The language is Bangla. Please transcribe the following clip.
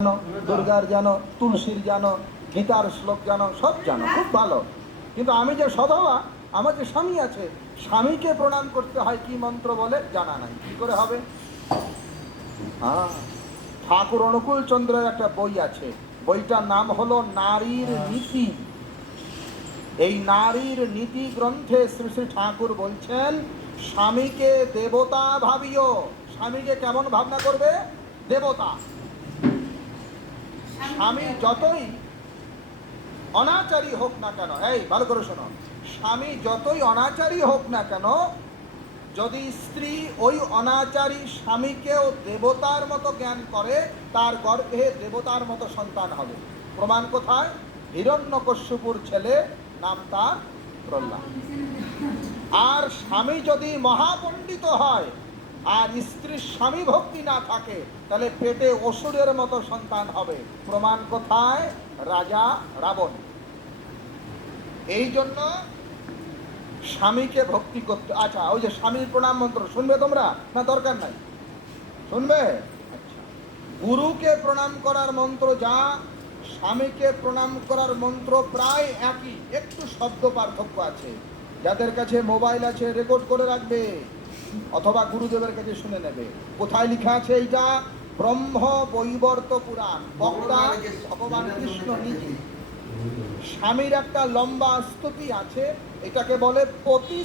জানো, দুর্গার জানো, তুলসীর জানো, গীতার শ্লোক জানো, সব জানো, খুব ভালো। কিন্তু আমি যে সধবা, আমার যে স্বামী আছে, স্বামীকে প্রণাম করতে হয় কি মন্ত্র বলে জানা নাই, কি করে হবে? ঠাকুর অনুকূল চন্দ্রের একটা বই আছে, বইটার নাম হলো নারীর নীতি। এই নারীর নীতি গ্রন্থে শ্রী শ্রী ঠাকুর বলছেন, স্বামীকে দেবতা ভাবিও। স্বামীকে কেমন ভাবনা করবে? দেবতা। স্বামী যতই অনাচারী হোক না কেন, এই ভালো করে শোনো, স্বামী যতই অনাচারী হোক না কেন, যদি স্ত্রী ওই অনাচারী স্বামীকেও দেবতার মতো জ্ঞান করে, তার গর্ভে দেবতার মতো সন্তান হবে। প্রমাণ কোথায়? হিরণ্যকশ্যপুর ছেলে, নাম তার প্রহ্লাদ। আর স্বামী যদি মহাপণ্ডিত হয় আর স্ত্রীর স্বামী ভক্তি না থাকে, তাহলে পেটে অসুরের মতো সন্তান হবে। প্রমাণ কোথায়? রাজা রাবণ। এই জন্য স্বামীকে ভক্তি করতে। আচ্ছা, ওই যে স্বামীর প্রণাম মন্ত্র শুনবে তোমরা না? দরকার নাই, শুনবে? আচ্ছা, গুরুকে প্রণাম করার মন্ত্র যা, স্বামীকে প্রণাম করার মন্ত্র প্রায় একই, একটু শব্দ পার্থক্য আছে। যাদের কাছে মোবাইল আছে রেকর্ড করে রাখবে, অথবা গুরুদেবের কাছে শুনে নেবে। কোথায় লেখা আছে এইটা? ব্রহ্ম বৈবর্ত পুরাণ, বক্তা ভগবান কৃষ্ণ নিজে। স্বামীর একটা লম্বা স্তুতি আছে, এটাকে বলে পতি